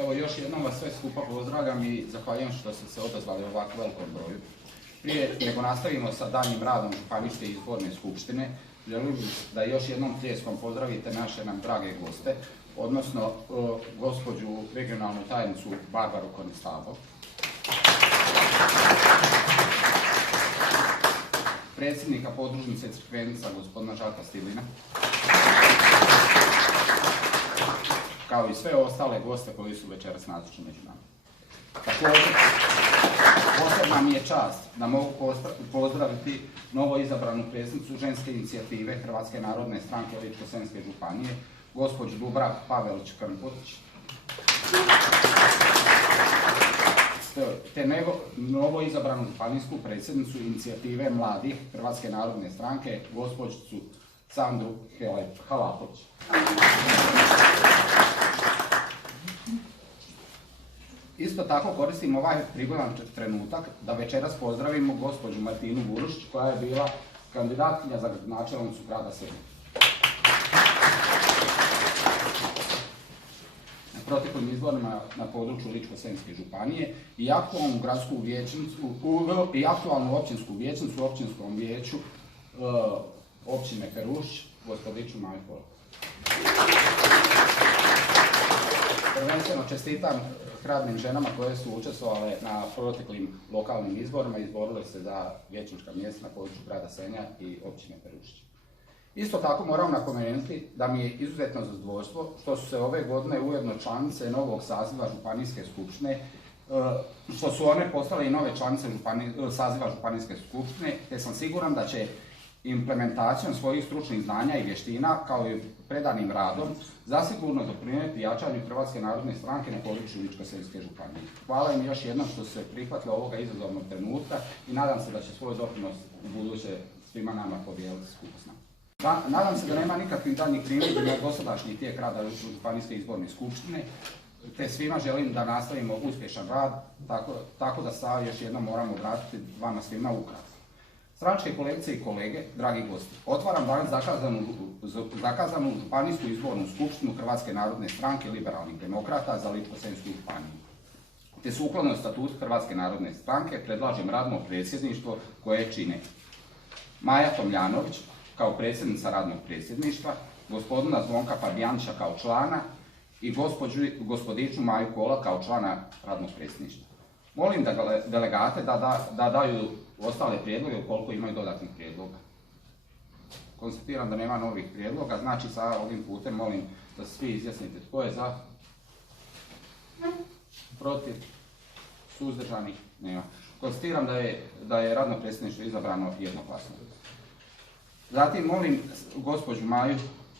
Evo još jednom vas sve skupa pozdravljam i zahvaljujem što ste se odazvali ovako velikom broju. Prije nego nastavimo sa daljnjim radom Županijske izborne skupštine, želim da još jednom pljeskom pozdravite naše nam drage goste, odnosno gospođu regionalnu tajnicu Barbaru Konestalo, predsjednika podružnice Crkvenica gospodina Žarka Stilina, kao i sve ostale goste koji su večeras nazočni među nama. Također, posebna mi je čast da mogu pozdraviti novo izabranu predsjednicu ženske inicijative Hrvatske narodne stranke Ličko-senjske županije, gospođu Dubravku Pavelić-Krmpotić, te novo izabranu županijsku predsjednicu inicijative mladih Hrvatske narodne stranke, gospođicu Sandru Halapović. Isto tako koristim ovaj prigodan trenutak da večeras pozdravimo gospođu Martinu Burušić, koja je bila kandidatkinja za gradonačelnicu grada Senja. Na proteklim izborima na području Ličko-senjske županije i aktualnu općinsku vijećnicu u općinskom vijeću općine Perušć, gospodiću Maju Polak. Prvenstveno čestitam hrabrnim ženama koje su učestvovale na proteklim lokalnim izborima i izborile se za vijećnička mjesta na području grada Senja i općine Perušć. Isto tako moram napomenuti da mi je izuzetno zadovoljstvo što su se ove godine ujedno članice novog saziva Županijske skupštine, što su one postale i nove članice saziva Županijske skupštine, te sam siguran da će implementacijom svojih stručnih znanja i vještina, kao i predanim radom, zasigurno doprinijeti jačanju Hrvatske narodne stranke na području Ličko-senjske županije. Hvala im još jednom što su se prihvatili ovoga izazovnog trenutka i nadam se da će svoj doprinos u buduće svima nama podijeliti skupa s nama. Nadam se da nema nikakvih daljnjih primjedbi na dosadašnji tijek rada Županijske izborne skupštine, te svima želim da nastavimo uspješan rad, tako da sad još jednom moramo vratiti vama svima ukratko. Stranačke kolegice i kolege, dragi gosti, otvaram danas zakazanu Županijsku izbornu skupštinu Hrvatske narodne stranke liberalnih demokrata za Ličko-senjsku županiju. Te sukladno statutu Hrvatske narodne stranke predlažem radno predsjedništvo koje čine Maja Tomljanović kao predsjednica radnog predsjedništva, gospodina Zvonka Fabijanića kao člana i gospodiću Maju Polak kao člana radnog predsjedništva. Molim delegate da daju ostale prijedloge ukoliko imaju dodatnih prijedloga. Konstatiram da nema novih prijedloga, znači sa ovim putem molim da se svi izjasnite tko je za, protiv, suzdržanih, nema. Konstatiram da je radno predsjedništvo izabrano jednoglasno. Zatim molim gospođu Maju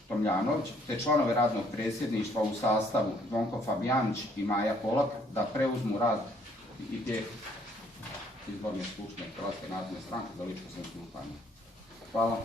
Tomljanović te članove radnog predsjedništva u sastavu Zvonko Fabijanić i Maja Polak da preuzmu rad i tijek izborne skupštine Hrvatske narodne stranke za Ličko-senjsku županiju. Hvala.